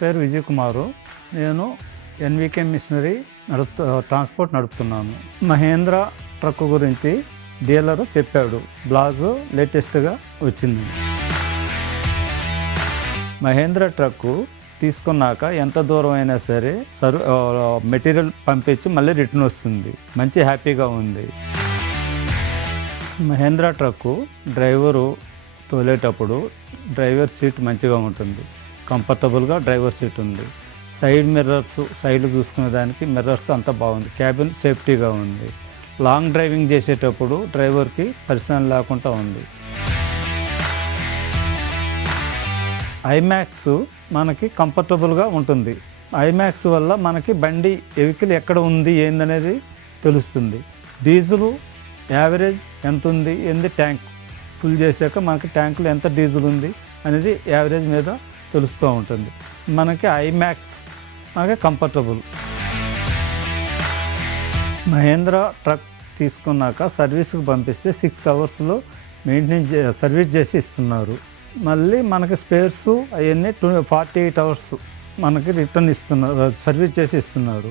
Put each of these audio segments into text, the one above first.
పేరు విజయ్ కుమారు. నేను NVK machinery transport నడుపుతున్నాను. మహేంద్ర ట్రక్ గురించి డీలరు చెప్పాడు. బ్లాజో లేటెస్ట్గా వచ్చింది. మహేంద్ర ట్రక్కు తీసుకున్నాక ఎంత దూరం అయినా సరే మెటీరియల్ పంపించి మళ్ళీ రిటర్న్ వస్తుంది. మంచి హ్యాపీగా ఉంది. మహేంద్ర ట్రక్కు డ్రైవరు తోలేటప్పుడు డ్రైవర్ సీట్ మంచిగా ఉంటుంది. కంఫర్టబుల్గా డ్రైవర్ సీట్ ఉంది. సైడ్ మిర్రర్స్, సైడ్ చూసుకునే దానికి మిర్రర్స్ అంతా బాగుంది. క్యాబిన్ సేఫ్టీగా ఉంది. లాంగ్ డ్రైవింగ్ చేసేటప్పుడు డ్రైవర్కి పరిశ్రమ లేకుండా ఉంది. ఐమాక్స్ మనకి కంఫర్టబుల్గా ఉంటుంది. ఐమాక్స్ వల్ల మనకి బండి వెహికల్ ఎక్కడ ఉంది ఏందనేది తెలుస్తుంది. డీజిల్ యావరేజ్ ఎంత ఉంది, ట్యాంక్ ఫుల్ చేశాక మనకి ట్యాంకులో ఎంత డీజిల్ ఉంది అనేది యావరేజ్ మీద తెలుస్తూ ఉంటుంది. మనకి ఐమాక్స్ మనకి కంఫర్టబుల్. మహేంద్ర ట్రక్ తీసుకున్నాక సర్వీస్కి పంపిస్తే 6 అవర్స్లో మెయింటెనెన్స్ సర్వీస్ చేసి ఇస్తున్నారు. మళ్ళీ మనకి స్పేర్స్ అవన్నీ 48 అవర్స్ మనకి రిటర్న్ ఇస్తున్నారు, సర్వీస్ చేసి ఇస్తున్నారు.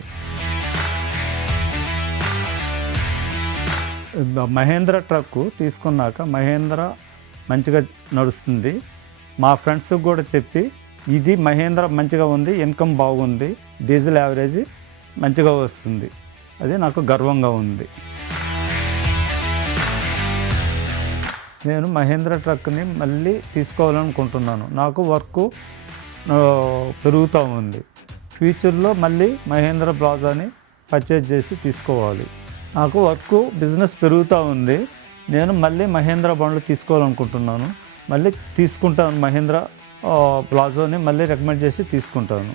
మహేంద్ర ట్రక్కు తీసుకున్నాక మహేంద్ర మంచిగా నడుస్తుంది. మా ఫ్రెండ్స్కి కూడా చెప్పి ఇది మహేంద్ర మంచిగా ఉంది, ఇన్కమ్ బాగుంది, డీజిల్ యావరేజ్ మంచిగా వస్తుంది. అది నాకు గర్వంగా ఉంది. నేను మహేంద్ర ట్రక్ని మళ్ళీ తీసుకోవాలనుకుంటున్నాను. నాకు వర్క్ పెరుగుతూ ఉంది. ఫ్యూచర్లో మళ్ళీ మహేంద్ర బ్లాజోని పర్చేజ్ చేసి తీసుకోవాలి. నాకు వర్క్ బిజినెస్ పెరుగుతూ ఉంది. నేను మళ్ళీ మహేంద్ర బండ్లు తీసుకోవాలనుకుంటున్నాను. మళ్ళీ తీసుకుంటాను. మహేంద్ర బ్లాజోని మళ్ళీ రికమెండ్ చేసి తీసుకుంటాను.